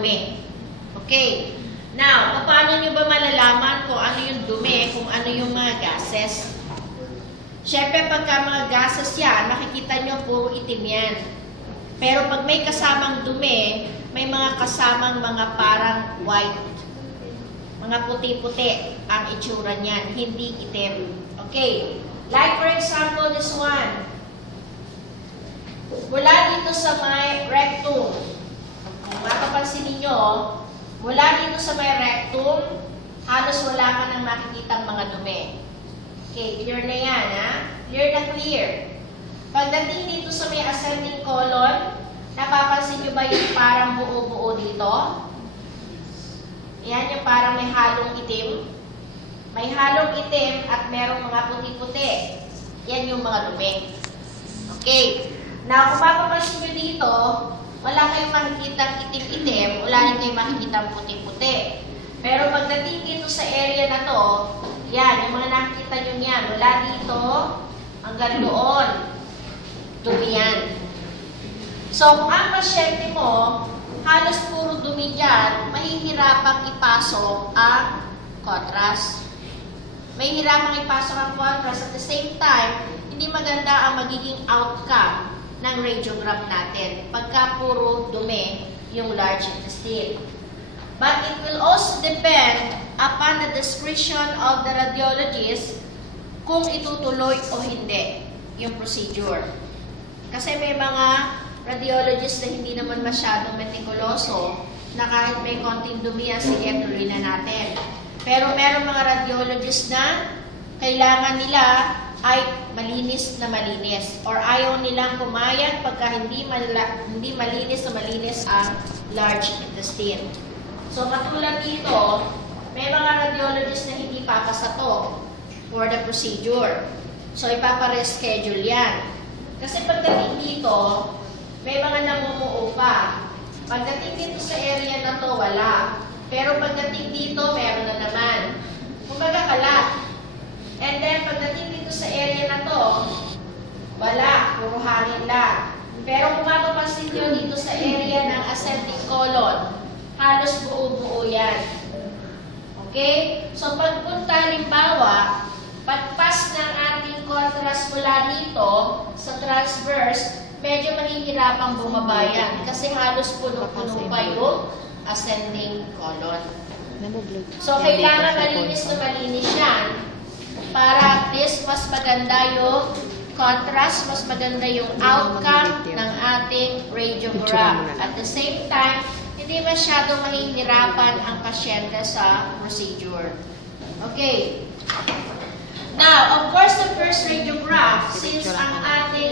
dumi. Okay. Now, paano nyo ba malalaman kung ano yung dumi, kung ano yung mga gases? Siyempre, pagka mga gases yan, makikita nyo puro itim yan. Pero pag may kasamang dumi, may mga kasamang mga parang white. Mga puti-puti ang itsura niyan, hindi itim. Okay. Like for example, this one. Mula dito sa may rectum. Kung mapapansin ninyo, mula dito sa may rectum, halos wala ka nang makikitang mga dumi. Okay, clear na yan, ha? Clear na clear. Pagdating dito sa may ascending colon, napapansin nyo ba yung parang buo-buo dito? Yan yung parang may halong itim. May halong itim at merong mga puti-puti. Yan yung mga dumi. Okay. Now, kung mapapansin nyo dito, wala kayong makikitang itim-itim, wala rin kayong makikitang puti-puti. Pero pagdating dito sa area na to, yan, yung mga nakikita nyo niyan, wala dito hanggang doon. Dumi yan. So, kung ang pasyente mo, halos puro dumi dyan, mahihirapang ipasok ang contrast. Mahihirapang ipasok ang contrast. At the same time, hindi maganda ang magiging outcome ng radiograph natin pagka puro dumi yung large intestine. But it will also depend upon the discretion of the radiologist kung itutuloy o hindi yung procedure. Kasi may mga radiologist na hindi naman masyadong meticuloso na kahit may konting dumi yan, sige, tuloy na natin. Pero meron mga radiologist na kailangan nila ay malinis na malinis or ayaw nilang pumayag pagka hindi malinis na malinis ang large intestine. So, katulad dito, may mga radiologist na hindi papasa to for the procedure. So, ipapa-reschedule yan. Kasi pagdating dito, may mga namumuo pa. Pagdating dito sa area na to, wala. Pero pagdating dito, meron na naman. Kumbaga kalat. And then, pagdating dito sa area na to, wala. Puro hangin lang. Pero kung mapapansin nyo dito sa area ng ascending colon, halos buo-buo yan. Okay? So, pagpunta, halimbawa, pagpas ng ating contrast mula dito sa transverse, medyo mahihirapang bumaba yan. Kasi halos puno-puno pa yung ascending colon. So, kailangan malinis na malinis yan para at least mas maganda yung contrast, mas maganda yung outcome ng ating radiograph. At the same time, hindi masyadong mahihirapan ang pasyente sa procedure. Okay. Now, of course, the first radiograph, since ang ating